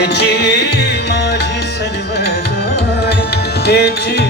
तेजि माझी सर्वदा तेजि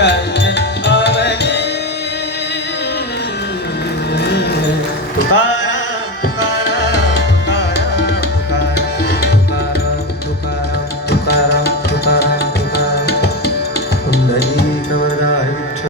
Yeah.